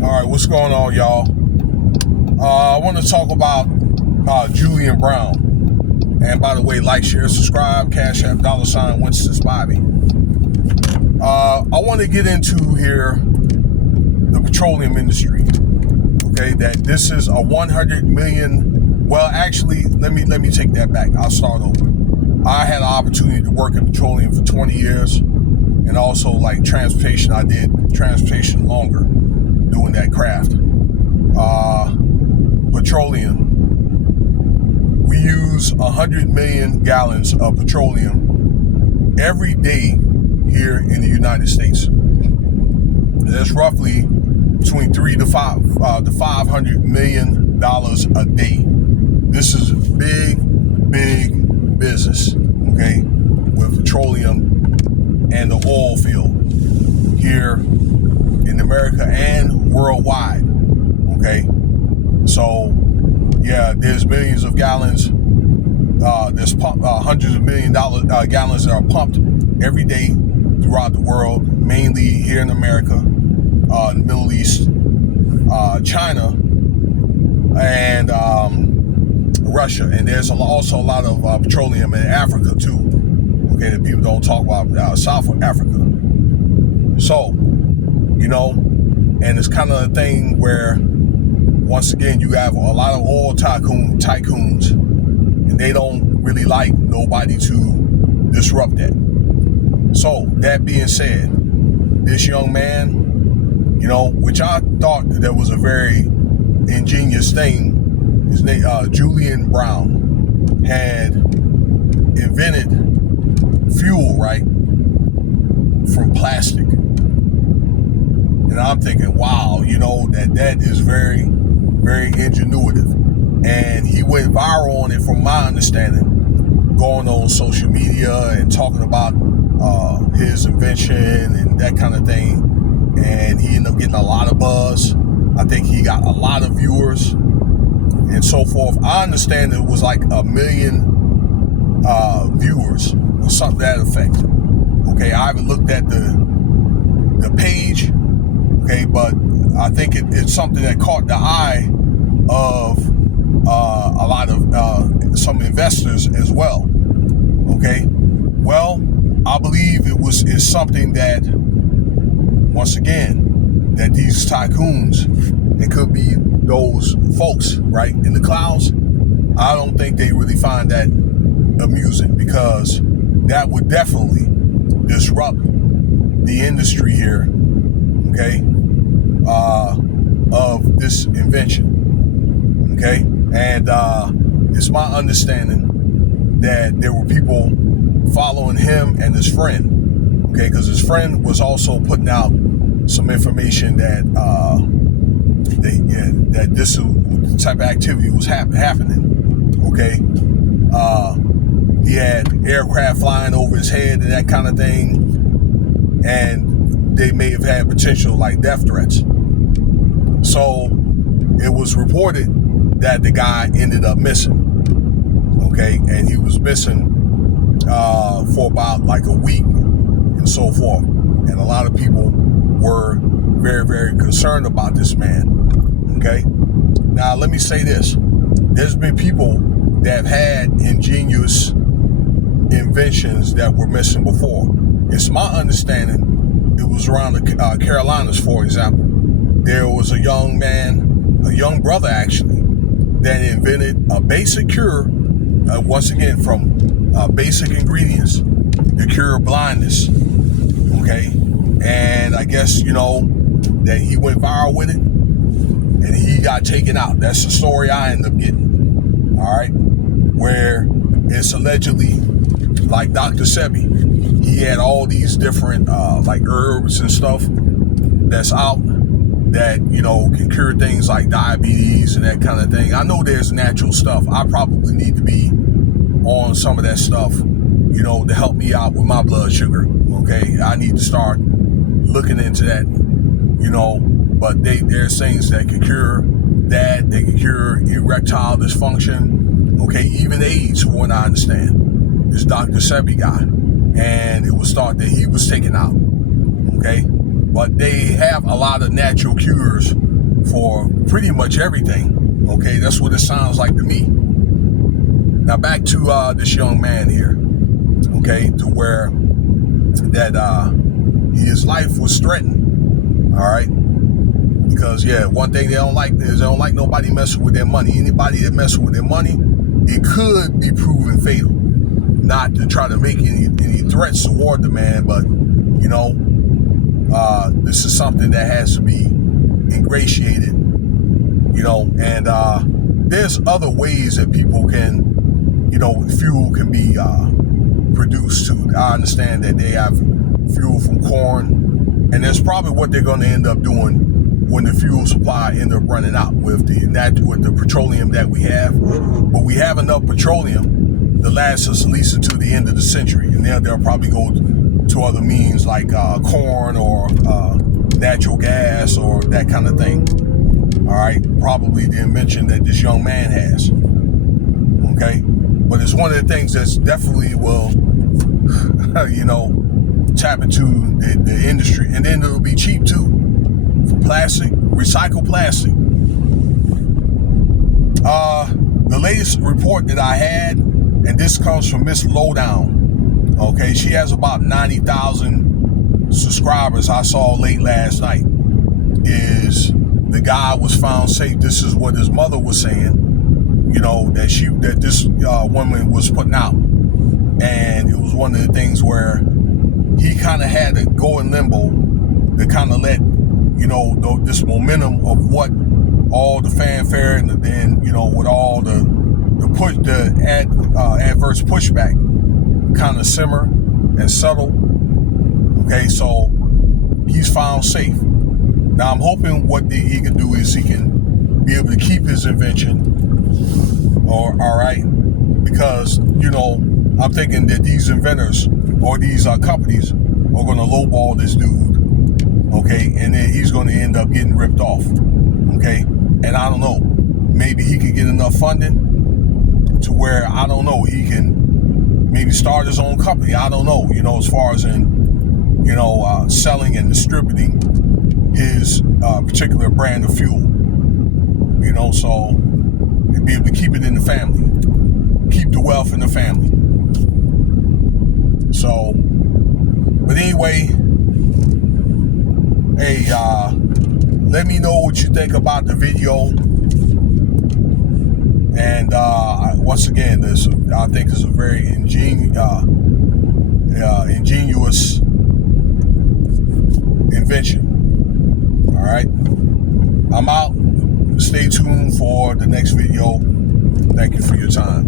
All right, what's going on, y'all? I want to talk about Julian Brown. And by the way, like, share, subscribe, Cash App, $ Winston's Bobby. I want to get into here the petroleum industry. Okay, that this is a 100 million. Well, actually, let me take that back. I'll start over. I had an opportunity to work in petroleum for 20 years, and also like transportation. I did transportation longer, doing that craft. Petroleum. We use 100 million gallons of petroleum every day here in the United States. That's roughly between $300 to $500 million a day. This is big business, okay, with petroleum and the oil field here in America and worldwide, okay? So, yeah, there's millions of gallons, there's hundreds of million gallons that are pumped every day throughout the world, mainly here in America, the Middle East, China, and Russia. And there's also a lot of petroleum in Africa too, okay, that people don't talk about, South Africa. So, you know, and it's kind of a thing where, once again, you have a lot of oil tycoons, and they don't really like nobody to disrupt that. So, that being said, this young man, you know, which I thought that was a very ingenious thing, his name, Julian Brown, had invented fuel, right, from plastic. And I'm thinking, wow, you know, that is very, very ingenuitive. And he went viral on it, from my understanding, going on social media and talking about his invention and that kind of thing. And he ended up getting a lot of buzz. I think he got a lot of viewers and so forth. I understand it was like 1 million viewers or something to that effect. Okay, I haven't looked at the page, okay, but I think it's something that caught the eye of a lot of some investors as well. Okay, well, I believe it's something that, once again, that these tycoons, it could be those folks, right, in the clouds. I don't think they really find that amusing, because that would definitely disrupt the industry here, okay, of this invention, okay? And it's my understanding that there were people following him and his friend, okay, because his friend was also putting out some information that that this type of activity was happening, okay? He had aircraft flying over his head and that kind of thing, and they may have had potential like death threats. So it was reported that the guy ended up missing, okay, and he was missing for about like a week and so forth. And a lot of people were very, very concerned about this man, okay? Now, let me say this. There's been people that have had ingenious inventions that were missing before. It's my understanding, it was around the Carolinas, for example. There was a young man, a young brother actually, that invented a basic cure, once again, from basic ingredients, to cure blindness, okay? And I guess, you know, that he went viral with it and he got taken out. That's the story I ended up getting, all right? Where it's allegedly, like Dr. Sebi, he had all these different like herbs and stuff that's out that, you know, can cure things like diabetes and that kind of thing. I know there's natural stuff. I probably need to be on some of that stuff, you know, to help me out with my blood sugar, okay? I need to start looking into that, you know, but there's things that can cure that. They can cure erectile dysfunction, okay, even AIDS, from what I understand. This Dr. Sebi guy, and it was thought that he was taken out, okay? But they have a lot of natural cures for pretty much everything. Okay, that's what it sounds like to me. Now back to this young man here. Okay, to where that his life was threatened. All right, because yeah, one thing they don't like is they don't like nobody messing with their money. Anybody that messes with their money, it could be proven fatal. Not to try to make any threats toward the man, but you know, this is something that has to be ingratiated. You know, and there's other ways that people can, you know, fuel can be produced too. I understand that they have fuel from corn, and that's probably what they're going to end up doing when the fuel supply end up running out with the petroleum that we have. But we have enough petroleum to last us at least until the end of the century, and then they'll probably go to other means like corn or natural gas or that kind of thing. All right, probably the invention that this young man has. Okay, but it's one of the things that's definitely will, you know, tap into the industry, and then it'll be cheap too. For plastic, recycled plastic. The latest report that I had, and this comes from Miss Lowdown. Okay, she has about 90,000 subscribers. I saw late last night. Is the guy was found safe. This is what his mother was saying. You know, that this woman was putting out, and it was one of the things where he kind of had to go in limbo to kind of let, you know, this momentum of what all the fanfare and then, you know, with all the adverse pushback kind of simmer and settle. Okay, so he's found safe. Now I'm hoping what he can do is he can be able to keep his invention. All right, because, you know, I'm thinking that these inventors or these companies are going to lowball this dude, okay, and then he's going to end up getting ripped off, okay, and I don't know, maybe he could get enough funding to where, I don't know, he can maybe start his own company, I don't know, you know, as far as in, you know, selling and distributing his particular brand of fuel, you know, so and be able to keep it in the family, keep the wealth in the family. So, but anyway, hey, let me know what you think about the video. And once again, this I think is a very ingenious invention. All right, I'm out. Stay tuned for the next video. Thank you for your time.